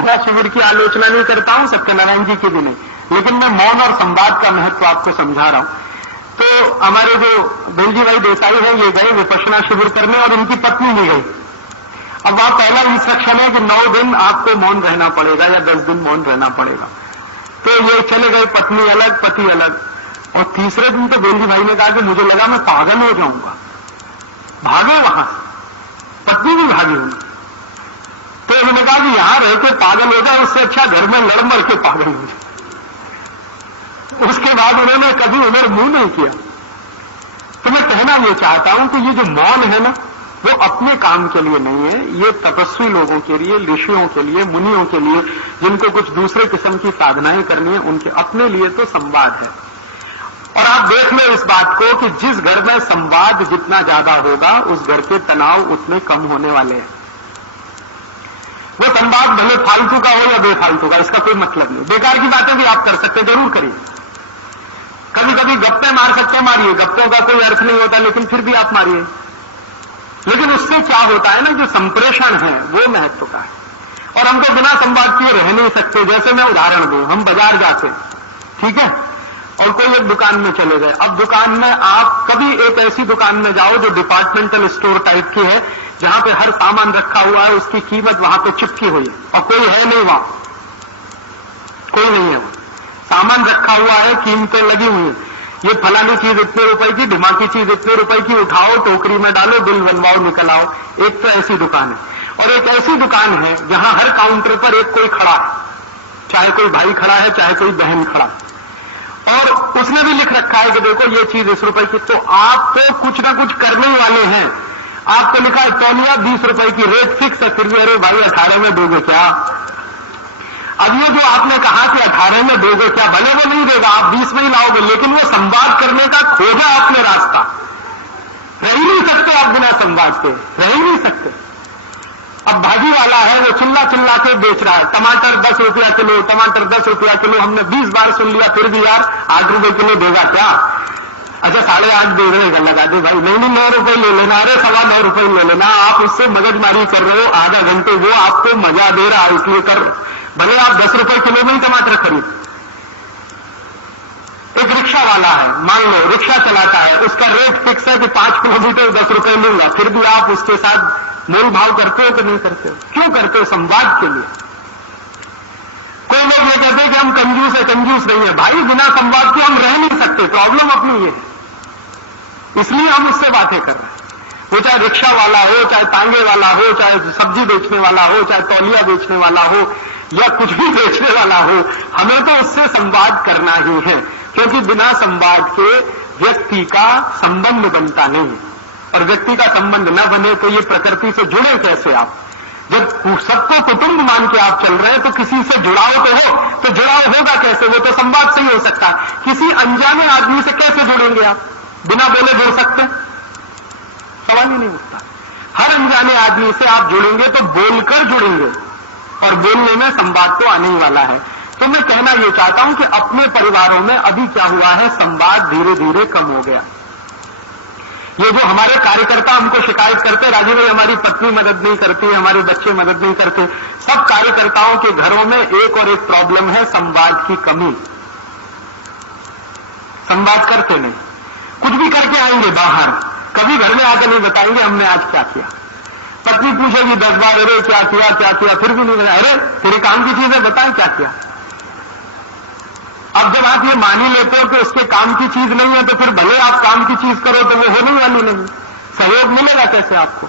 मैं शिविर की आलोचना नहीं करता हूं, सत्यनारायण जी की भी नहीं, लेकिन मैं मौन और संवाद का महत्व आपको समझा रहा हूं। तो हमारे जो बेलजी भाई देसाई हैं, ये गए विपश्यना शिविर करने और इनकी पत्नी भी गई। अब वहां पहला इंस्ट्रक्शन है कि 9 दिन आपको मौन रहना पड़ेगा या 10 दिन मौन रहना पड़ेगा। तो ये चले गए, पत्नी अलग पति अलग। और तीसरे दिन तो बेलजी भाई ने कहा कि मुझे लगा मैं पागल हो जाऊंगा, भागे वहां से, पत्नी भी भागी हुई। तो उन्होंने कहा कि यहां रह के पागल हो जाए, उससे अच्छा घर में लड़ मर के पागल हो जाए। उसके बाद उन्होंने कभी उधर मुंह नहीं किया। तो मैं कहना ये चाहता हूं कि ये जो मौन है ना, वो अपने काम के लिए नहीं है, ये तपस्वी लोगों के लिए, ऋषियों के लिए, मुनियों के लिए, जिनको कुछ दूसरे किस्म की साधनाएं करनी है, उनके अपने लिए तो संवाद है। और आप देख लो इस बात को कि जिस घर में संवाद जितना ज्यादा होगा, उस घर के तनाव उतने कम होने वाले हैं। वो संवाद भले फालतू का हो या बेफालतू का, इसका कोई मतलब नहीं। बेकार की बातें भी आप कर सकते, जरूर करिए। कभी कभी गप्पे मार सकते, मारिए, गप्पों का कोई अर्थ नहीं होता, लेकिन फिर भी आप मारिए। लेकिन उससे क्या होता है ना, जो संप्रेषण है वो महत्व का है। और हमको बिना संवाद किए रह नहीं सकते। जैसे मैं उदाहरण दूं, हम बाजार जाते हैं, ठीक है, और कोई एक दुकान में चले गए। अब दुकान में आप कभी एक ऐसी दुकान में जाओ जो डिपार्टमेंटल स्टोर टाइप की है, जहां पे हर सामान रखा हुआ है, उसकी कीमत वहां पे चिपकी हुई है और कोई है नहीं वहां, कोई नहीं है वहां, सामान रखा हुआ है, कीमतें लगी हुई है, ये फलानी चीज इतने रुपए की, ढिमाकी चीज इतने रुपए की, उठाओ टोकरी में डालो, बिल बनवाओ, निकल आओ। एक तो ऐसी दुकान है। और एक ऐसी दुकान है जहां हर काउंटर पर एक कोई खड़ा है, चाहे कोई भाई खड़ा है, चाहे कोई बहन खड़ा है, और उसने भी लिख रखा है कि देखो ये चीज इस रुपए की। तो आप तो कुछ ना कुछ करने ही वाले हैं। आपको लिखा है तौलिया 20 रुपए की, रेट फिक्स है, फिर भी अरे भाई 18 में दोगे क्या? अब ये जो आपने कहा कि 18 में दोगे क्या, भले वो नहीं देगा, आप 20 में ही लाओगे, लेकिन वो संवाद करने का खोजा आपने रास्ता। रह ही नहीं सकते आप बिना संवाद के, रह ही नहीं सकते। अब भाजी वाला है, वो चिल्ला चिल्ला के बेच रहा है, टमाटर 10 रुपया किलो, टमाटर 10 रुपया किलो। हमने 20 बार सुन लिया, फिर भी यार 8 रुपए किलो देगा क्या? अच्छा 8.5 दे का लगा दे भाई, नहीं 9 रुपए ले लेना, अरे 9.25 रुपए ले लेना। आप उससे मगजमारी कर रहे हो आधा घंटे, वो आपको मजा दे रहा है इसलिए कर, भले आप 10 रुपए किलो में ही टमाटर खरीद। एक रिक्शा वाला है, मान लो रिक्शा चलाता है, उसका रेट फिक्स है कि 5 किलोमीटर 10 रुपए लूंगा, फिर भी आप उसके साथ मोल भाव करते हो कि नहीं करते हो? क्यों करते हो? संवाद के लिए। कोई लोग ये कहते हैं कि हम कंजूस है, कंजूस नहीं है। भाई बिना संवाद के हम रह नहीं सकते, प्रॉब्लम अपनी ये है, इसलिए हम उससे बातें कर रहे हैं। वो चाहे रिक्शा वाला हो, चाहे तांगे वाला हो, चाहे सब्जी बेचने वाला हो, चाहे तौलिया बेचने वाला हो, या कुछ भी बेचने वाला हो, हमें तो उससे संवाद करना ही है, क्योंकि बिना संवाद के व्यक्ति का संबंध बनता नहीं। और व्यक्ति का संबंध न बने तो ये प्रकृति से जुड़े कैसे आप? जब सबको कुटुंब मान के आप चल रहे हैं तो किसी से जुड़ाव तो हो, तो जुड़ाव होगा कैसे? वो तो संवाद से ही हो सकता है। किसी अनजाने आदमी से कैसे जुड़ेंगे आप? बिना बोले जुड़ सकते? सवाल ही नहीं उठता। हर अनजाने आदमी से आप जुड़ेंगे तो बोलकर जुड़ेंगे, और बोलने में संवाद तो आने ही वाला है। तो मैं कहना यह चाहता हूं कि अपने परिवारों में अभी क्या हुआ है, संवाद धीरे धीरे कम हो गया। ये जो हमारे कार्यकर्ता हमको शिकायत करते, राजीव भाई हमारी पत्नी मदद नहीं करती, हमारे बच्चे मदद नहीं करते, सब कार्यकर्ताओं के घरों में एक और एक प्रॉब्लम है, संवाद की कमी। संवाद करते नहीं, कुछ भी करके आएंगे बाहर, कभी घर में आकर नहीं बताएंगे हमने आज क्या किया। पत्नी पूछेगी 10 बार, अरे क्या किया, फिर भी नहीं बताया। अरे तेरे काम की चीज है, बताएं क्या किया। अब जब आप ये मान ही लेते हो कि उसके काम की चीज नहीं है, तो फिर भले आप काम की चीज करो तो वो होने वाली नहीं, सहयोग मिलेगा कैसे आपको?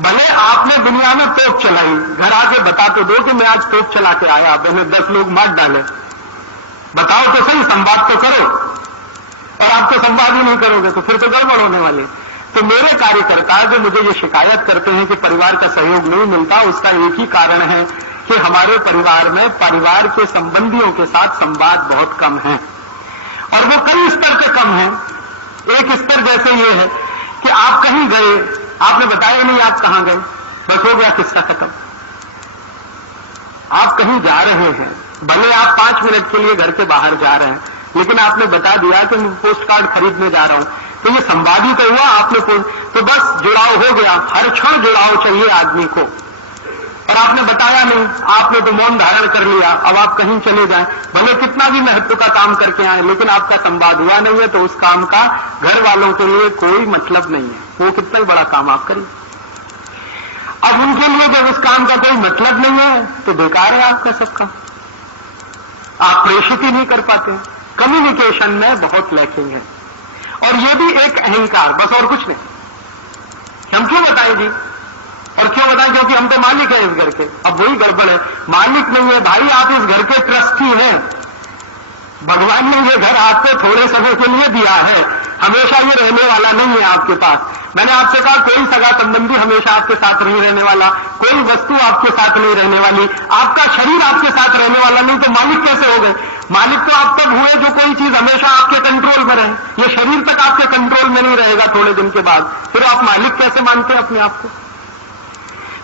भले आपने दुनिया में तोप चलाई, घर आके बता तो दो कि मैं आज तोप चला के आया, मैंने 10 लोग मार डाले, बताओ तो सही, संवाद तो करो। और आप तो संवाद ही नहीं करोगे तो फिर तो गड़बड़ होने वाली। तो मेरे कार्यकर्ता जो मुझे ये शिकायत करते हैं कि परिवार का सहयोग नहीं मिलता, उसका एक ही कारण है कि हमारे परिवार में परिवार के संबंधियों के साथ संवाद बहुत कम है, और वो कई स्तर से कम है। एक स्तर जैसे ये है कि आप कहीं गए, आपने बताया नहीं आप कहां गए, बस हो गया किस्सा खत्म। आप कहीं जा रहे हैं, भले आप 5 मिनट के लिए घर के बाहर जा रहे हैं, लेकिन आपने बता दिया कि मैं पोस्ट कार्ड खरीदने जा रहा हूं, तो ये संवाद ही तो हुआ। आपने तो बस जुड़ाव हो गया। हर क्षण जुड़ाव चाहिए आदमी को, और आपने बताया नहीं, आपने तो मौन धारण कर लिया, अब आप कहीं चले जाएं, भले कितना भी महत्व का काम करके आए, लेकिन आपका संवाद हुआ नहीं है, तो उस काम का घर वालों के लिए कोई मतलब नहीं है, वो कितना ही बड़ा काम आप करिए। अब उनके लिए जब उस काम का कोई मतलब नहीं है तो बेकार है आपका सब काम, आप प्रेषित ही नहीं कर पाते। कम्युनिकेशन में बहुत लैकिंग है, और ये भी एक अहंकार, बस और कुछ नहीं। हम क्यों बताएं जी, और क्यों बताएं, क्योंकि हम तो मालिक हैं इस घर के। अब वही गड़बड़ है, मालिक नहीं है भाई, आप इस घर के ट्रस्टी हैं। भगवान ने ये घर आपको थोड़े समय के लिए दिया है, हमेशा ये रहने वाला नहीं है आपके पास। मैंने आपसे कहा कोई सगा संबंधी हमेशा आपके साथ नहीं रहने वाला, कोई वस्तु आपके साथ नहीं रहने वाली, आपका शरीर आपके साथ रहने वाला नहीं, तो मालिक कैसे हो गए? मालिक तो आप तब हुए जो कोई चीज हमेशा आपके कंट्रोल में रहे। ये शरीर तक आपके कंट्रोल में नहीं रहेगा थोड़े दिन के बाद, फिर आप मालिक कैसे मानते हैं अपने आप को?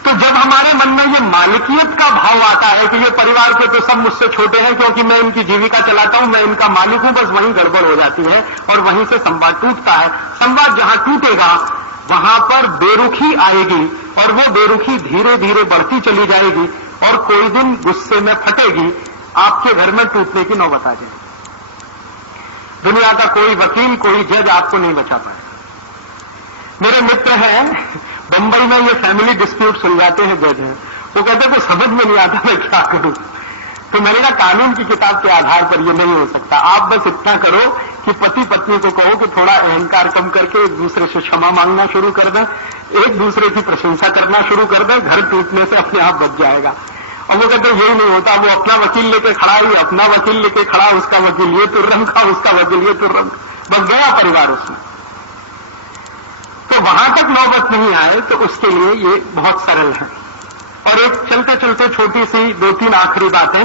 तो जब हमारे मन में ये मालिकियत का भाव आता है कि ये परिवार के तो सब मुझसे छोटे हैं, क्योंकि मैं इनकी जीविका चलाता हूं, मैं इनका मालिक हूं, बस वहीं गड़बड़ हो जाती है और वहीं से संवाद टूटता है। संवाद जहां टूटेगा वहां पर बेरुखी आएगी, और वो बेरुखी धीरे धीरे बढ़ती चली जाएगी, और कोई दिन गुस्से में फटेगी, आपके घर में टूटने की नौबत आ जाएगी। दुनिया का कोई वकील, कोई जज आपको नहीं बचा पाए। मेरे मित्र हैं बंबई में, ये फैमिली डिस्प्यूट सुलझाते हैं जज हैं, वो कहते हैं कुछ समझ में नहीं आता मैं क्या करूं। तो मैंने कहा कानून की किताब के आधार पर ये नहीं हो सकता, आप बस इतना करो कि पति पत्नी को कहो कि थोड़ा अहंकार कम करके एक दूसरे से क्षमा मांगना शुरू कर दें, एक दूसरे की प्रशंसा करना शुरू कर दें, घर टूटने से अपने आप बच जाएगा। और वो कहते यही नहीं होता, वो अपना वकील लेके खड़ा, ही अपना वकील लेके खड़ा, उसका वकील ये तुर्रम का, उसका वकील ये तुर्रम, बस गया परिवार उसमें। तो वहां तक नौबत नहीं आए तो उसके लिए ये बहुत सरल है। और एक चलते चलते छोटी सी 2-3 आखिरी बातें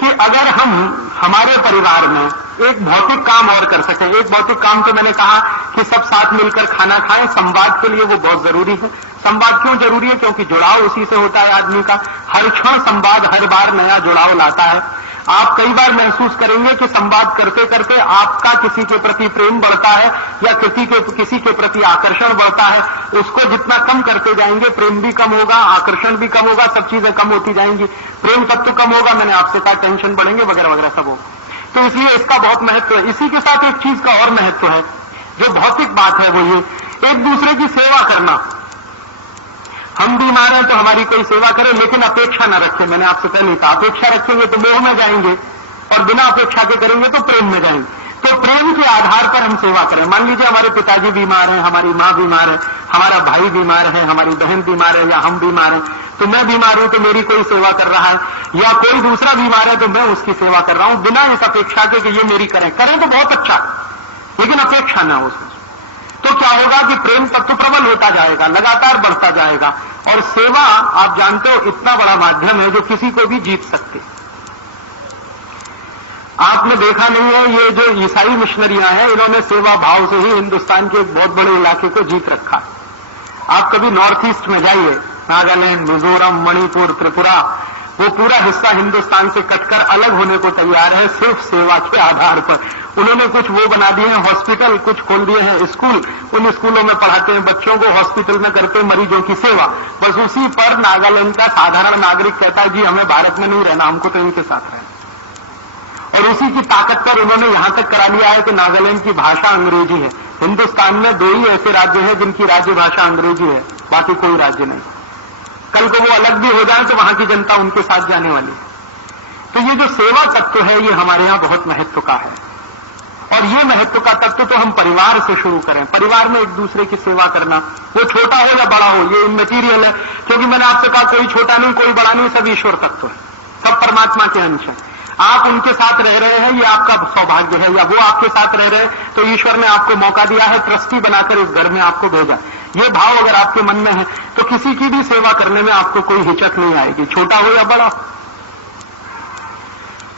कि अगर हम हमारे परिवार में एक भौतिक काम और कर सकें, एक भौतिक काम तो मैंने कहा कि सब साथ मिलकर खाना खाएं, संवाद के लिए वो बहुत जरूरी है। संवाद क्यों जरूरी है? क्योंकि जुड़ाव उसी से होता है आदमी का, हर क्षण संवाद हर बार नया जुड़ाव लाता है। आप कई बार महसूस करेंगे कि संवाद करते करते आपका किसी के प्रति प्रेम बढ़ता है या किसी के प्रति आकर्षण बढ़ता है। उसको जितना कम करते जाएंगे प्रेम भी कम होगा, आकर्षण भी कम होगा, सब चीजें कम होती जाएंगी, प्रेम तत्व कम होगा, मैंने आपसे कहा टेंशन बढ़ेंगे वगैरह वगैरह सब होगा। तो इसलिए इसका बहुत महत्व है। इसी के साथ एक चीज का और महत्व है जो भौतिक बात है, वो ये एक दूसरे की सेवा करना। हम बीमार हैं तो हमारी कोई सेवा करे, लेकिन अपेक्षा न रखें। मैंने आपसे पहले कहा अपेक्षा रखेंगे तो मोह में जाएंगे, और बिना अपेक्षा के करेंगे तो प्रेम में जाएंगे। तो प्रेम के आधार पर हम सेवा करें। मान लीजिए हमारे पिताजी बीमार हैं, हमारी मां बीमार है, हमारा भाई बीमार है, हमारी बहन बीमार है, या हम बीमार हैं, तो मैं बीमार हूं तो मेरी कोई सेवा कर रहा है, या कोई दूसरा बीमार है तो मैं उसकी सेवा कर रहा हूं, बिना इस अपेक्षा के कि ये मेरी करें तो बहुत अच्छा, लेकिन अपेक्षा ना हो उसमें। तो क्या होगा कि प्रेम तत्व प्रबल होता जाएगा, लगातार बढ़ता जाएगा। और सेवा आप जानते हो इतना बड़ा माध्यम है जो किसी को भी जीत सकते। आपने देखा नहीं है, ये जो ईसाई मिशनरियां हैं, इन्होंने सेवा भाव से ही हिंदुस्तान के एक बहुत बड़े इलाके को जीत रखा। आप कभी नॉर्थ ईस्ट में जाइए, नागालैंड, मिजोरम, मणिपुर, त्रिपुरा, वो पूरा हिस्सा हिंदुस्तान से कटकर अलग होने को तैयार है सिर्फ सेवा के आधार पर। उन्होंने कुछ वो बना दिए हैं हॉस्पिटल, कुछ खोल दिए हैं स्कूल, उन स्कूलों में पढ़ाते हैं बच्चों को, हॉस्पिटल में करते हैं मरीजों की सेवा। बस उसी पर नागालैंड का साधारण नागरिक कहता है जी हमें भारत में नहीं रहना, हमको तो इनके साथ रहना। और उसी की ताकत पर उन्होंने यहां तक करा लिया है कि नागालैंड की भाषा अंग्रेजी है। हिंदुस्तान में 2 ही ऐसे राज्य हैं जिनकी राज्य भाषा अंग्रेजी है, बाकी कोई राज्य नहीं। कल को वो अलग भी हो जाए तो वहां की जनता उनके साथ जाने वाली। तो ये जो सेवा तत्व है ये हमारे यहां बहुत महत्व का है, और ये महत्व का तत्व तो हम परिवार से शुरू करें। परिवार में एक दूसरे की सेवा करना, वो छोटा हो या बड़ा हो, ये इमैटीरियल है। क्योंकि मैंने आपसे कहा कोई छोटा नहीं, कोई बड़ा नहीं, सब ईश्वर तत्व है, सब परमात्मा के अंश है। आप उनके साथ रह रहे हैं ये आपका सौभाग्य है, या वो आपके साथ रह रहे हैं तो ईश्वर ने आपको मौका दिया है, ट्रस्टी बनाकर इस घर में आपको भेजा। ये भाव अगर आपके मन में है तो किसी की भी सेवा करने में आपको कोई हिचक नहीं आएगी, छोटा हो या बड़ा।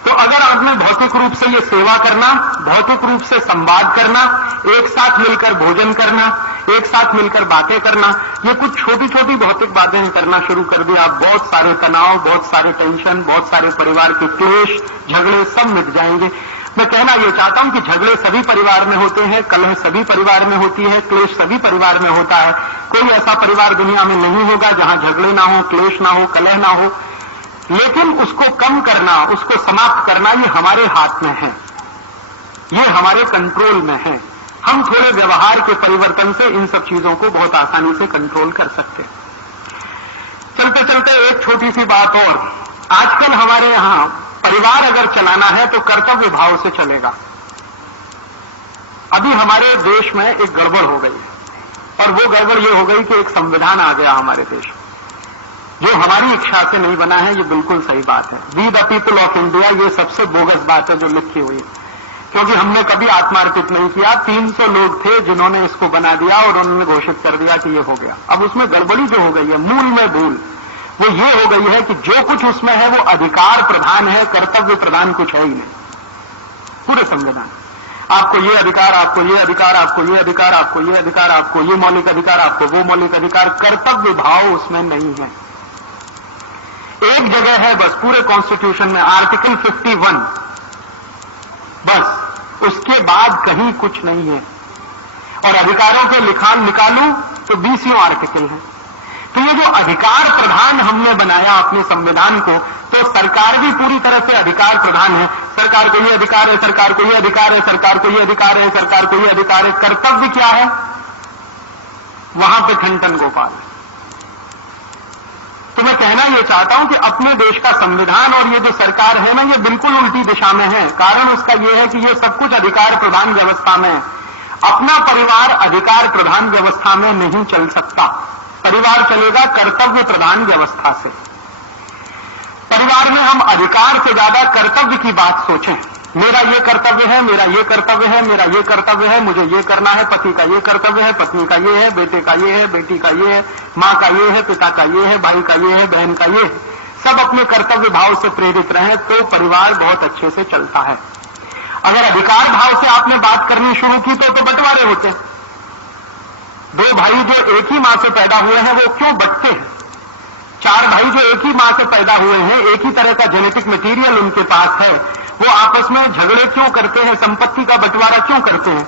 तो अगर आपने भौतिक रूप से ये सेवा करना, भौतिक रूप से संवाद करना, एक साथ मिलकर भोजन करना, एक साथ मिलकर बातें करना, ये कुछ छोटी छोटी भौतिक बातें करना शुरू कर दिया, आप बहुत सारे तनाव, बहुत सारे टेंशन, बहुत सारे परिवार के क्लेश, झगड़े सब मिट जाएंगे। मैं कहना ये चाहता हूं कि झगड़े सभी परिवार में होते हैं, कलह सभी परिवार में होती है, क्लेश सभी परिवार में होता है। कोई ऐसा परिवार दुनिया में नहीं होगा जहां झगड़े ना हो, क्लेश ना हो, कलह ना हो। लेकिन उसको कम करना, उसको समाप्त करना ये हमारे हाथ में है, ये हमारे कंट्रोल में है। हम थोड़े व्यवहार के परिवर्तन से इन सब चीजों को बहुत आसानी से कंट्रोल कर सकते हैं। चलते चलते एक छोटी सी बात और, आजकल हमारे यहां परिवार अगर चलाना है तो कर्तव्य भाव से चलेगा। अभी हमारे देश में एक गड़बड़ हो गई है, और वो गड़बड़ ये हो गई कि एक संविधान आ गया हमारे देश में, जो हमारी इच्छा से नहीं बना है। ये बिल्कुल सही बात है। We the people of India, ये सबसे बोगस बात है जो लिखी हुई है, क्योंकि हमने कभी आत्मार्पित नहीं किया। 300 लोग थे जिन्होंने इसको बना दिया और उन्होंने घोषित कर दिया कि ये हो गया। अब उसमें गड़बड़ी जो हो गई है, मूल में भूल वो ये हो गई है कि जो कुछ उसमें है वो अधिकार प्रधान है, कर्तव्य प्रधान कुछ है ही नहीं। पूरे संविधान आपको ये अधिकार, आपको ये अधिकार, आपको ये अधिकार, आपको ये अधिकार, आपको ये मौलिक अधिकार, आपको वो मौलिक अधिकार, कर्तव्य भाव उसमें नहीं है। एक जगह है बस पूरे कॉन्स्टिट्यूशन में, आर्टिकल 51, बस उसके बाद कहीं कुछ नहीं है। और अधिकारों के लिखान निकालूं तो 20 आर्टिकल है। तो ये जो अधिकार प्रधान हमने बनाया अपने संविधान को, तो सरकार भी पूरी तरह से अधिकार प्रधान है। सरकार को ये अधिकार है, सरकार को ये अधिकार है, सरकार को ये अधिकार है, सरकार को ये अधिकार है। कर्तव्य क्या है? वहां पे ठन गोपाल। तो मैं कहना यह चाहता हूं कि अपने देश का संविधान और ये जो सरकार है ना, ये बिल्कुल उल्टी दिशा में है। कारण उसका यह है कि ये सब कुछ अधिकार प्रधान व्यवस्था में है। अपना परिवार अधिकार प्रधान व्यवस्था में नहीं चल सकता। परिवार चलेगा कर्तव्य प्रधान व्यवस्था से। परिवार में हम अधिकार से ज्यादा कर्तव्य की बात सोचें। मेरा ये कर्तव्य है, मेरा ये कर्तव्य है, मेरा ये कर्तव्य है, मुझे ये करना है, पति का ये कर्तव्य है, पत्नी का ये है, बेटे का ये है, बेटी का ये है, मां का ये है, पिता का ये है, भाई का ये है, बहन का ये है। सब अपने कर्तव्य भाव से प्रेरित रहे तो परिवार बहुत अच्छे से चलता है। अगर अधिकार भाव से आपने बात करनी शुरू की तो बंटवारे होते हैं। दो भाई जो एक ही मां से पैदा हुए हैं वो क्यों बंटते हैं? चार भाई जो एक ही मां से पैदा हुए हैं, एक ही तरह का जेनेटिक मटेरियल उनके पास है, वो आपस में झगड़े क्यों करते हैं? संपत्ति का बंटवारा क्यों करते हैं?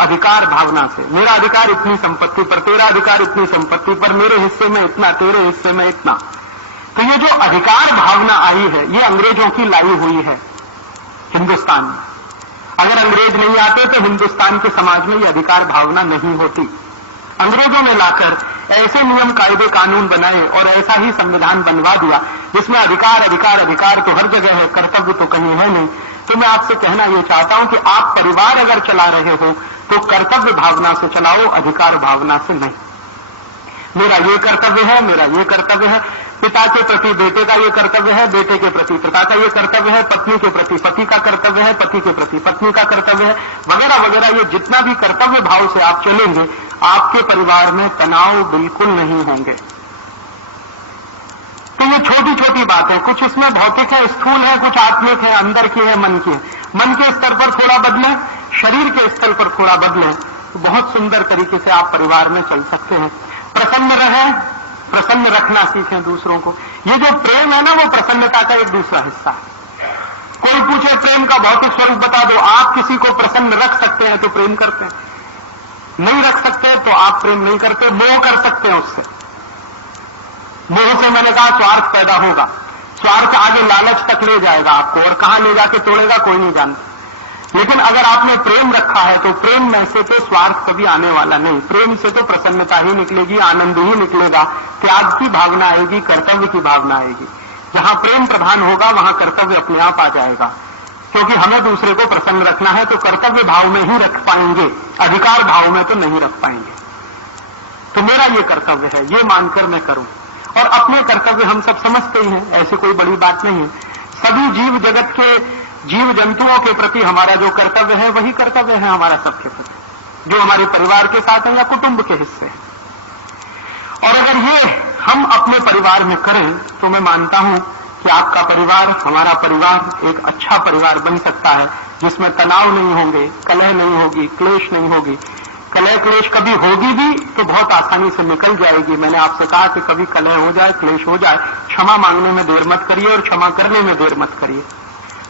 अधिकार भावना से। मेरा अधिकार इतनी संपत्ति पर, तेरा अधिकार इतनी संपत्ति पर, मेरे हिस्से में इतना, तेरे हिस्से में इतना। तो ये जो अधिकार भावना आई है, ये अंग्रेजों की लाई हुई है हिंदुस्तान में। अगर अंग्रेज नहीं आते तो हिंदुस्तान के समाज में ये अधिकार भावना नहीं होती। अंग्रेजों ने लाकर ऐसे नियम कायदे कानून बनाए और ऐसा ही संविधान बनवा दिया जिसमें अधिकार अधिकार अधिकार तो हर जगह है, कर्तव्य तो कहीं है नहीं। तो मैं आपसे कहना यह चाहता हूं कि आप परिवार अगर चला रहे हो तो कर्तव्य भावना से चलाओ, अधिकार भावना से नहीं। मेरा ये कर्तव्य है, मेरा ये कर्तव्य है, पिता के प्रति बेटे का ये कर्तव्य है, बेटे के प्रति पिता का ये कर्तव्य है, पत्नी के प्रति पति का कर्तव्य है, पति के प्रति पत्नी का कर्तव्य है, वगैरह वगैरह। ये जितना भी कर्तव्य भाव से आप चलेंगे, आपके परिवार में तनाव बिल्कुल नहीं होंगे। तो ये छोटी छोटी बातें, कुछ इसमें भौतिक है, स्थूल है, कुछ आत्मिक है, अंदर की है, मन की है। मन के स्तर पर थोड़ा बदलें, शरीर के स्तर पर थोड़ा बदलें, तो बहुत सुंदर तरीके से आप परिवार में चल सकते हैं। प्रसन्न रहें, प्रसन्न रखना सीखें दूसरों को। ये जो प्रेम है ना, वो प्रसन्नता का एक दूसरा हिस्सा है। कोई पूछे प्रेम का भौतिक स्वरूप बता दो, आप किसी को प्रसन्न रख सकते हैं तो प्रेम करते हैं, नहीं रख सकते तो आप प्रेम नहीं करते, मोह कर सकते हैं उससे। मोह से मैंने कहा स्वार्थ पैदा होगा, स्वार्थ आगे लालच तक ले जाएगा आपको, और कहां ले जाके तोड़ेगा कोई नहीं जानता। लेकिन अगर आपने प्रेम रखा है तो प्रेम में से तो स्वार्थ कभी आने वाला नहीं। प्रेम से तो प्रसन्नता ही निकलेगी, आनंद ही निकलेगा, त्याग की भावना आएगी, कर्तव्य की भावना आएगी। जहां प्रेम प्रधान होगा वहां कर्तव्य अपने आप आ जाएगा, क्योंकि हमें दूसरे को प्रसन्न रखना है तो कर्तव्य भाव में ही रख पाएंगे, अधिकार भाव में तो नहीं रख पाएंगे। तो मेरा ये कर्तव्य है, ये मानकर मैं करूं। और अपने कर्तव्य हम सब समझते ही हैं, ऐसी कोई बड़ी बात नहीं है। सभी जीव जगत के जीव जंतुओं के प्रति हमारा जो कर्तव्य है वही कर्तव्य है हमारा सबके प्रति, जो हमारे परिवार के साथ है या कुटुंब के हिस्से हैं। और अगर ये हम अपने परिवार में करें तो मैं मानता हूं कि आपका परिवार, हमारा परिवार एक अच्छा परिवार बन सकता है, जिसमें तनाव नहीं होंगे, कलह नहीं होगी, क्लेश नहीं होगी। कलह क्लेश कभी होगी भी तो बहुत आसानी से निकल जाएगी। मैंने आपसे कहा कि कभी कलह हो जाए, क्लेश हो जाए, क्षमा मांगने में देर मत करिए और क्षमा करने में देर मत करिए।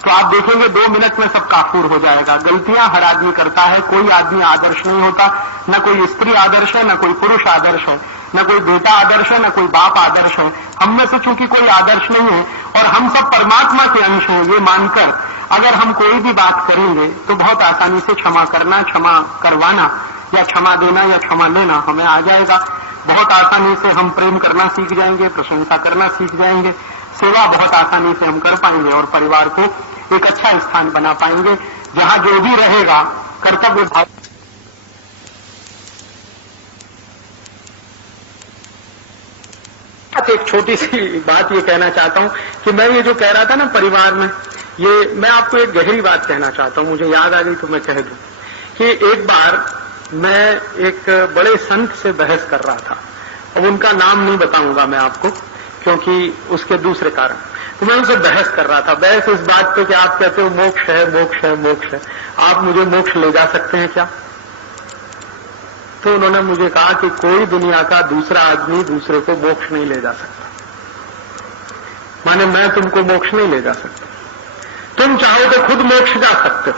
तो आप देखेंगे 2 मिनट में सब काफूर हो जाएगा। गलतियां हर आदमी करता है, कोई आदमी आदर्श नहीं होता, न कोई स्त्री आदर्श है, न कोई पुरुष आदर्श है, न कोई बेटा आदर्श है, न कोई बाप आदर्श है। हम में से चूंकि कोई आदर्श नहीं है और हम सब परमात्मा के अंश हैं, ये मानकर अगर हम कोई भी बात करेंगे तो बहुत आसानी से क्षमा करना, क्षमा करवाना या क्षमा देना या क्षमा लेना हमें आ जाएगा। बहुत आसानी से हम प्रेम करना सीख जाएंगे, प्रशंसा करना सीख जाएंगे, सेवा बहुत आसानी से हम कर पाएंगे और परिवार को एक अच्छा स्थान बना पाएंगे जहां जो भी रहेगा कर्तव्य भाव। एक छोटी सी बात ये कहना चाहता हूं कि मैं ये जो कह रहा था ना परिवार में, ये मैं आपको एक गहरी बात कहना चाहता हूं, मुझे याद आ गई तो मैं कह दूं कि एक बार मैं एक बड़े संत से बहस कर रहा था। अब उनका नाम नहीं बताऊंगा मैं आपको क्योंकि उसके दूसरे कारण। तो मैं उनसे बहस कर रहा था, बहस इस बात पे कि आप कहते हो मोक्ष है, मोक्ष है, मोक्ष है, आप मुझे मोक्ष ले जा सकते हैं क्या? तो उन्होंने मुझे कहा कि कोई दुनिया का दूसरा आदमी दूसरे को मोक्ष नहीं ले जा सकता, माने मैं तुमको मोक्ष नहीं ले जा सकता, तुम चाहो तो खुद मोक्ष जा सकते हो।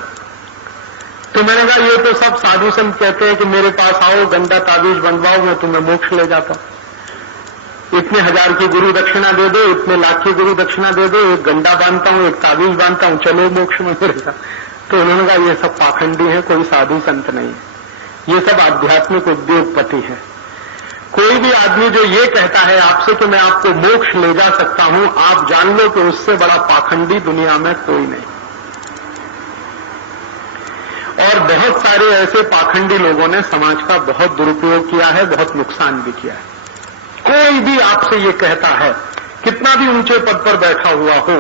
तो मैंने कहा ये तो सब साधु संत कहते हैं कि मेरे पास आओ, गंदा ताबीज बनवाओ, मैं तुम्हें मोक्ष ले जाता हूं, इतने 1000 की गुरु दक्षिणा दे दो, इतने लाख की गुरु दक्षिणा दे दो, एक गंडा बांधता हूं, एक ताबीज बांधता हूं, चलो मोक्ष में मिलेगा। तो उन्होंने कहा ये सब पाखंडी है, कोई साधु संत नहीं है, ये सब आध्यात्मिक उद्योगपति है। कोई भी आदमी जो ये कहता है आपसे कि मैं आपको मोक्ष ले जा सकता हूं, आप जान लो कि उससे बड़ा पाखंडी दुनिया में कोई नहीं। और बहुत सारे ऐसे पाखंडी लोगों ने समाज का बहुत दुरुपयोग किया है, बहुत नुकसान भी किया है। कोई भी आपसे ये कहता है, कितना भी ऊंचे पद पर बैठा हुआ हो,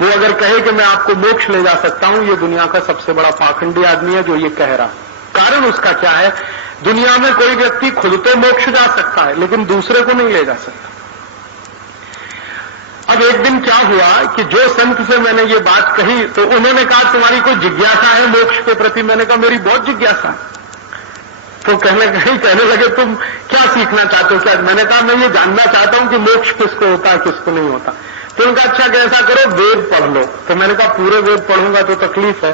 वो अगर कहे कि मैं आपको मोक्ष ले जा सकता हूं, ये दुनिया का सबसे बड़ा पाखंडी आदमी है जो ये कह रहा। कारण उसका क्या है? दुनिया में कोई व्यक्ति खुद तो मोक्ष जा सकता है लेकिन दूसरे को नहीं ले जा सकता। अब एक दिन क्या हुआ कि जो संत से मैंने ये बात कही तो उन्होंने कहा तुम्हारी कोई जिज्ञासा है मोक्ष के प्रति? मैंने कहा मेरी बहुत जिज्ञासा है। तो कहने लगे तुम क्या सीखना चाहते हो? क्या? मैंने कहा मैं ये जानना चाहता हूं कि मोक्ष किसको होता है, किसको नहीं होता। तो उनका अच्छा कैसा करो, वेद पढ़ लो। तो मैंने कहा पूरे वेद पढ़ूंगा तो तकलीफ है,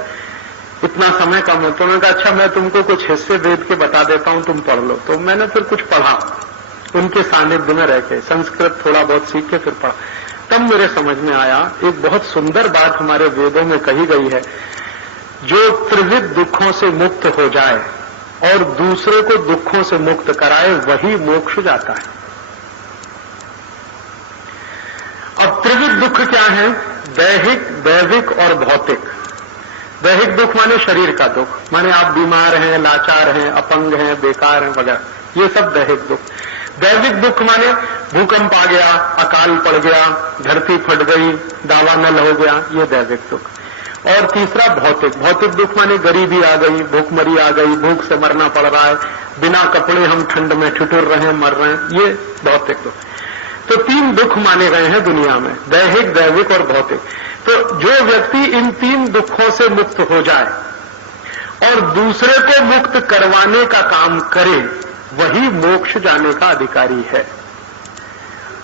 इतना समय कम हो। तो मैंने कहा अच्छा मैं तुमको कुछ हिस्से वेद के बता देता हूं, तुम पढ़ लो। तो मैंने फिर कुछ पढ़ा, उनके सानिध्य में रह के संस्कृत थोड़ा बहुत सीख के फिर पढ़ा। तब मेरे समझ में आया एक बहुत सुंदर बात हमारे वेदों में कही गई है, जो त्रिविध दुखों से मुक्त हो जाए और दूसरे को दुखों से मुक्त कराए वही मोक्ष जाता है। अब त्रिविध दुख क्या है? दैहिक, दैविक और भौतिक। दैहिक दुख माने शरीर का दुख, माने आप बीमार हैं, लाचार हैं, अपंग हैं, बेकार हैं वगैरह, ये सब दैहिक दुख। दैविक दुख माने भूकंप आ गया, अकाल पड़ गया, धरती फट गई, दावानल हो गया, ये दैविक दुख। और तीसरा भौतिक। भौतिक दुख माने गरीबी आ गई, भूखमरी आ गई, भूख से मरना पड़ रहा है, बिना कपड़े हम ठंड में ठिठुर रहे हैं, मर रहे हैं, ये भौतिक दुख। तो 3 दुख माने गए हैं दुनिया में, दैहिक, दैविक और भौतिक। तो जो व्यक्ति इन 3 दुखों से मुक्त हो जाए और दूसरे को मुक्त करवाने का काम करे वही मोक्ष जाने का अधिकारी है।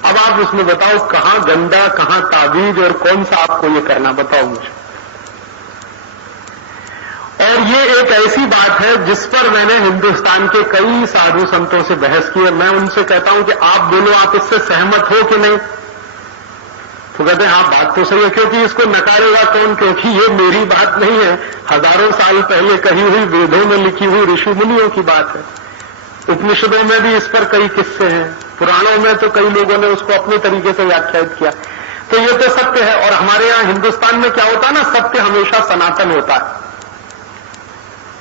अब आप उसमें बताओ कहां गंदा, कहां ताबीज और कौन सा आपको ये करना, बताओ मुझे। और ये एक ऐसी बात है जिस पर मैंने हिंदुस्तान के कई साधु संतों से बहस की है। मैं उनसे कहता हूं कि आप बोलो आप इससे सहमत हो कि नहीं? तो कहते हैं हाँ बात तो सही है, क्योंकि इसको नकारेगा कौन? क्योंकि ये मेरी बात नहीं है, हजारों साल पहले कही हुई, वेदों में लिखी हुई ऋषि मुनियों की बात है। उपनिषदों में भी इस पर कई किस्से हैं, पुराणों में तो कई लोगों ने उसको अपने तरीके से व्याख्यायित किया। तो ये तो सत्य है। और हमारे यहां हिंदुस्तान में क्या होता है ना, सत्य हमेशा सनातन होता है।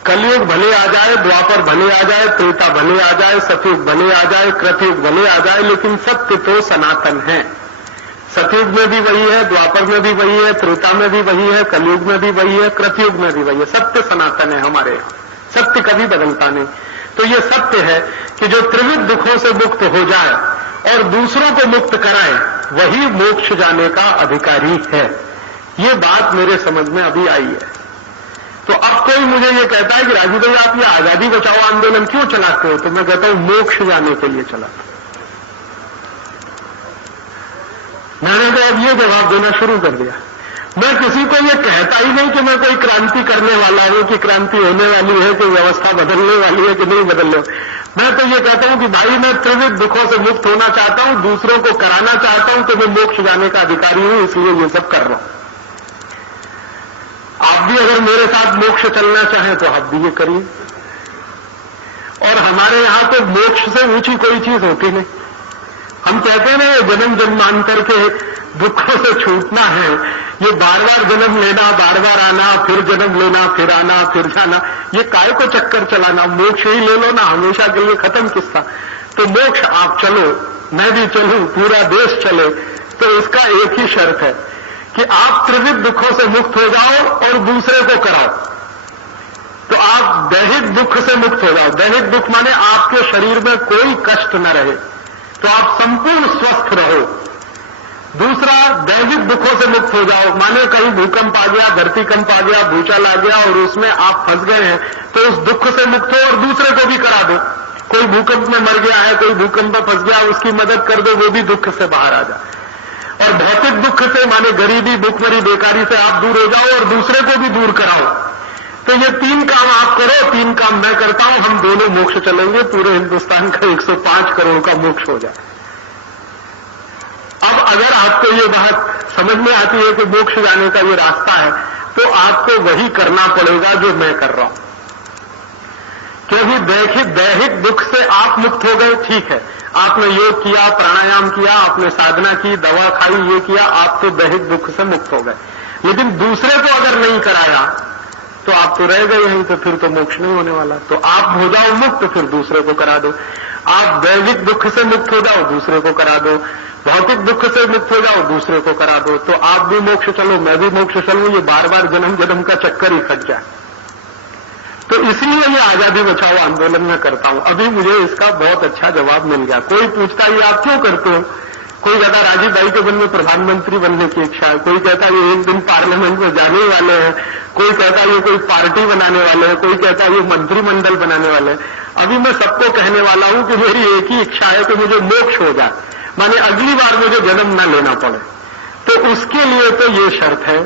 कलयुग भले आ जाए, द्वापर भले आ जाए, त्रेता भले आ जाए, सतयुग भले आ जाए, कृतयुग भले आ जाए, लेकिन सत्य तो सनातन है। सतयुग में भी वही है, द्वापर में भी वही है, त्रेता में भी वही है, कलयुग में भी वही है, कृतयुग में भी वही है। सत्य सनातन है हमारे यहाँ, सत्य कभी बदलता नहीं। तो ये सत्य है कि जो त्रिविध दुखों से मुक्त हो जाए और दूसरों को मुक्त कराए वही मोक्ष जाने का अधिकारी है। ये बात मेरे समझ में अभी आई है। तो अब कोई मुझे ये कहता है कि राजू भाई आप ये आजादी बचाओ आंदोलन क्यों चलाते हो? तो मैं कहता हूं मोक्ष जाने के लिए चलाता। मैंने तो अब ये जवाब देना शुरू कर दिया। मैं किसी को ये कहता ही नहीं कि मैं कोई क्रांति करने वाला हूं, कि क्रांति होने वाली है, कि व्यवस्था बदलने वाली है कि नहीं बदलने। मैं तो ये कहता हूं कि भाई मैं त्रिविध दुखों से मुक्त होना चाहता हूं, दूसरों को कराना चाहता हूं, तो मैं मोक्ष जाने का अधिकारी हूं, इसलिए ये सब कर रहा हूं। आप भी अगर मेरे साथ मोक्ष चलना चाहें तो आप भी ये करिए। और हमारे यहां तो मोक्ष से ऊंची कोई चीज होती नहीं। हम कहते हैं ना, ये जन्म जन्मांतर के दुखों से छूटना है, ये बार बार जन्म लेना, बार बार आना, फिर जन्म लेना, फिर आना, फिर जाना, ये काय को चक्कर चलाना, मोक्ष ही ले लो ना, हमेशा के लिए खत्म किस्सा। तो मोक्ष आप चलो, मैं भी चलूं, पूरा देश चले, तो इसका एक ही शर्त है कि आप त्रिविध दुखों से मुक्त हो जाओ और दूसरे को कराओ। तो आप दैहिक दुख से मुक्त हो जाओ। दैहिक दुख माने आपके शरीर में कोई कष्ट न रहे, तो आप संपूर्ण स्वस्थ रहो। दूसरा, दैहिक दुखों से मुक्त हो जाओ, माने कहीं भूकंप आ गया, धरती कंप आ गया, भूचाल आ गया और उसमें आप फंस गए हैं, तो उस दुख से मुक्त हो और दूसरे को भी करा दो। कोई भूकंप में मर गया है, कोई भूकंप में फंस गया, उसकी मदद कर दो, वो भी दुख से बाहर आ जाए। और भौतिक दुख से माने गरीबी, भूखमरी, बेकारी से आप दूर हो जाओ और दूसरे को भी दूर कराओ। तो ये 3 काम आप करो, 3 काम मैं करता हूं, हम दोनों मोक्ष चलेंगे, पूरे हिंदुस्तान का 105 करोड़ का मोक्ष हो जाए। अब अगर आपको ये बात समझ में आती है कि मोक्ष जाने का ये रास्ता है, तो आपको वही करना पड़ेगा जो मैं कर रहा हूं। क्योंकि दैहिक दुख से आप मुक्त हो गए, ठीक है, आपने योग किया, प्राणायाम किया, आपने साधना की, दवा खाई, ये किया, आप तो दैहिक दुख से मुक्त हो गए। लेकिन दूसरे को अगर नहीं कराया तो आप तो रह गए हैं, तो फिर तो मोक्ष नहीं होने वाला। तो आप हो जाओ मुक्त, फिर दूसरे को करा दो। आप दैहिक दुख से मुक्त हो जाओ, दूसरे को करा दो। भौतिक दुख से मुक्त हो जाओ, दूसरे को करा दो। तो आप भी मोक्ष चलो, मैं भी मोक्ष चलूं, ये बार बार जन्म जन्म का चक्कर ही कट जाए। तो इसलिए ये आजादी बचाओ आंदोलन में करता हूं। अभी मुझे इसका बहुत अच्छा जवाब मिल गया। कोई पूछता ये आप क्यों करते हो? कोई कहता राजीव भाई के मन में प्रधानमंत्री बनने की इच्छा है, कोई कहता ये एक दिन पार्लियामेंट में जाने वाले हैं, कोई कहता ये कोई पार्टी बनाने वाले हैं, कोई कहता ये मंत्रिमंडल बनाने वाले हैं। अभी मैं सबको कहने वाला हूं कि मेरी एक ही इच्छा है कि मुझे मोक्ष हो जाए, माने अगली बार मुझे जन्म न लेना पड़े। तो उसके लिए तो ये शर्त है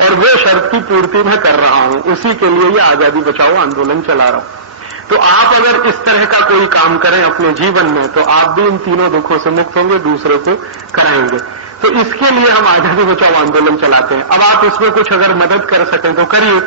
और वो शर्त की पूर्ति मैं कर रहा हूं, उसी के लिए ये आजादी बचाओ आंदोलन चला रहा हूं। तो आप अगर इस तरह का कोई काम करें अपने जीवन में, तो आप भी इन तीनों दुखों से मुक्त होंगे, दूसरे को कराएंगे। तो इसके लिए हम आजादी बचाओ आंदोलन चलाते हैं। अब आप इसमें कुछ अगर मदद कर सकें तो करिए।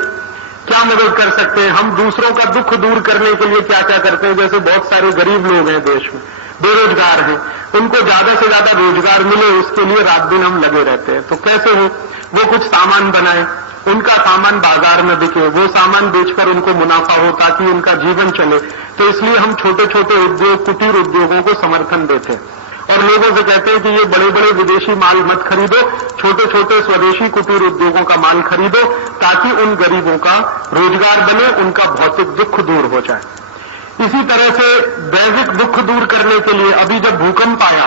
क्या मदद कर सकते हैं? हम दूसरों का दुख दूर करने के लिए क्या क्या करते हैं? जैसे बहुत सारे गरीब लोग हैं देश में, बेरोजगार हैं, उनको ज्यादा से ज्यादा रोजगार मिले, उसके लिए रात दिन हम लगे रहते हैं। तो कैसे हो? वो कुछ सामान बनाए, उनका सामान बाजार में बिके, वो सामान बेचकर उनको मुनाफा हो ताकि उनका जीवन चले। तो इसलिए हम छोटे छोटे उद्योग, कुटीर उद्योगों को समर्थन देते हैं और लोगों से कहते हैं कि ये बड़े बड़े विदेशी माल मत खरीदो, छोटे छोटे स्वदेशी कुटीर उद्योगों का माल खरीदो, ताकि उन गरीबों का रोजगार बने, उनका भौतिक दुख दूर हो जाए। इसी तरह से दैहिक दुख दूर करने के लिए अभी जब भूकंप आया,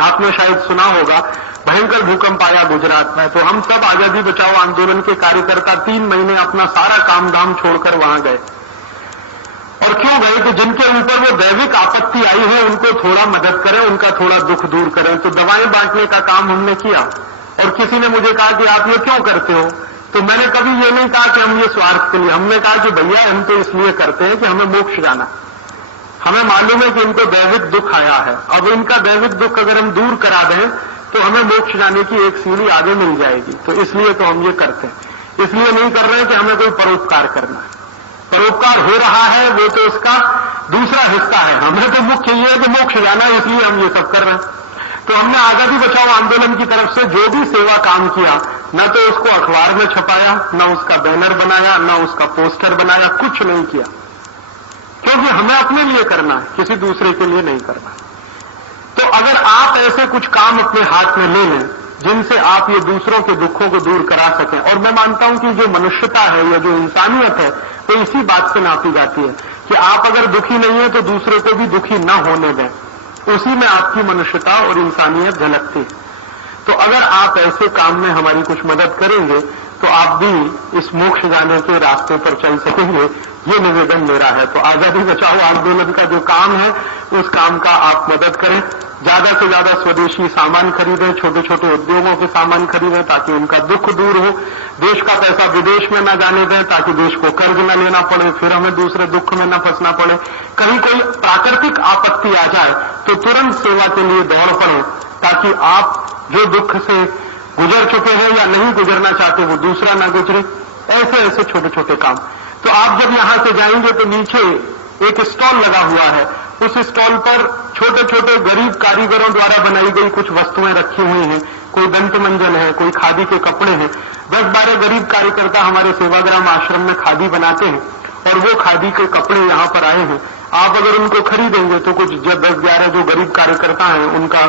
आपने शायद सुना होगा, भयंकर भूकंप आया गुजरात में, तो हम सब आजादी बचाओ आंदोलन के कार्यकर्ता 3 महीने अपना सारा काम धाम छोड़कर वहां गए। और क्यों गए? कि जिनके ऊपर वो दैविक आपत्ति आई है उनको थोड़ा मदद करें, उनका थोड़ा दुख दूर करें। तो दवाएं बांटने का काम हमने किया। और किसी ने मुझे कहा कि आप ये क्यों करते हो? तो मैंने कभी ये नहीं कहा कि हम ये स्वार्थ के लिए, हमने कहा कि भैया हम तो इसलिए करते हैं कि हमें मोक्ष जाना। हमें मालूम है कि इनको दैविक दुख आया है, अब इनका दैविक दुख अगर हम दूर करा दें तो हमें मोक्ष जाने की एक सीढ़ी आगे मिल जाएगी। तो इसलिए तो हम ये करते हैं। इसलिए नहीं कर रहे हैं कि हमें कोई परोपकार करना है। परोपकार हो रहा है वो तो उसका दूसरा हिस्सा है, हमें तो मुख्य ये है कि मोक्ष जाना है, इसलिए हम ये सब कर रहे हैं। तो हमने आजादी बचाओ आंदोलन की तरफ से जो भी सेवा काम किया, न तो उसको अखबार में छपाया, न उसका बैनर बनाया, न उसका पोस्टर बनाया, कुछ नहीं किया, क्योंकि हमें अपने लिए करना है, किसी दूसरे के लिए नहीं करना। तो अगर आप ऐसे कुछ काम अपने हाथ में ले लें जिनसे आप ये दूसरों के दुखों को दूर करा सकें, और मैं मानता हूं कि जो मनुष्यता है या जो इंसानियत है वो इसी बात से नापी जाती है कि आप अगर दुखी नहीं है तो दूसरे को भी दुखी न होने दें, उसी में आपकी मनुष्यता और इंसानियत झलकती है। तो अगर आप ऐसे काम में हमारी कुछ मदद करेंगे तो आप भी इस मोक्ष जाने के रास्ते पर चल सकेंगे, ये निवेदन मेरा है। तो आजादी बचाओ आंदोलन का जो काम है उस काम का आप मदद करें। ज्यादा से ज्यादा स्वदेशी सामान खरीदें, छोटे छोटे उद्योगों के सामान खरीदें ताकि उनका दुख दूर हो, देश का पैसा विदेश में न जाने दें ताकि देश को कर्ज न लेना पड़े, फिर हमें दूसरे दुख में न फंसना पड़े। कहीं कोई प्राकृतिक आपत्ति आ जाए तो तुरंत सेवा के लिए दौड़ पड़े ताकि आप जो दुख से गुजर चुके हैं या नहीं गुजरना चाहते वो दूसरा ना गुजरे। ऐसे ऐसे छोटे छोटे काम। तो आप जब यहां से जाएंगे तो नीचे एक स्टॉल लगा हुआ है, उस स्टॉल पर छोटे छोटे गरीब कारीगरों द्वारा बनाई गई कुछ वस्तुएं रखी हुई हैं। कोई दंत मंजन है, कोई खादी के कपड़े हैं। 10-12 गरीब कार्यकर्ता हमारे सेवाग्राम आश्रम में खादी बनाते हैं और वो खादी के कपड़े यहां पर आए हैं। आप अगर उनको खरीदेंगे तो कुछ 10-11 जो गरीब कार्यकर्ता हैं उनका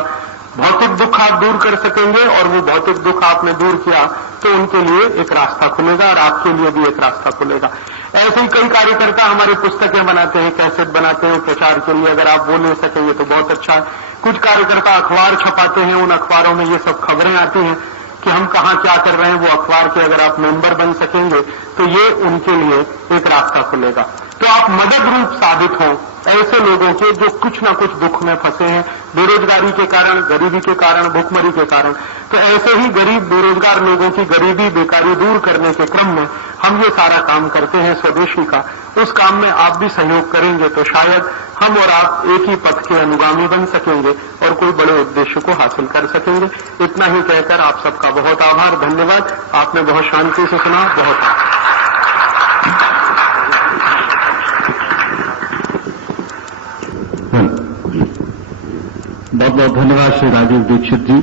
भौतिक दुख आप दूर कर सकेंगे और वो भौतिक दुख आपने दूर किया तो उनके लिए एक रास्ता खुलेगा और आपके लिए भी एक रास्ता खुलेगा। ऐसे ही कई कार्यकर्ता हमारी पुस्तकें बनाते हैं, कैसेट बनाते हैं प्रचार के लिए, अगर आप वो ले सकेंगे तो बहुत अच्छा है। कुछ कार्यकर्ता अखबार छपाते हैं, उन अखबारों में ये सब खबरें आती हैं कि हम कहां क्या कर रहे हैं, वो अखबार के अगर आप मेंबर बन सकेंगे तो ये उनके लिए एक रास्ता खुलेगा। तो आप मदद रूप साबित हों ऐसे लोगों के जो कुछ ना कुछ दुख में फंसे हैं, बेरोजगारी के कारण, गरीबी के कारण, भुखमरी के कारण। तो ऐसे ही गरीब बेरोजगार लोगों की गरीबी बेकारी दूर करने के क्रम में हम ये सारा काम करते हैं स्वदेशी का। उस काम में आप भी सहयोग करेंगे तो शायद हम और आप एक ही पथ के अनुगामी बन सकेंगे और कोई बड़े उद्देश्य को हासिल कर सकेंगे। इतना ही कहकर आप सबका बहुत आभार, धन्यवाद। आपने बहुत शांति से सुना, बहुत आभार। बहुत बहुत धन्यवाद श्री राजीव दीक्षित जी।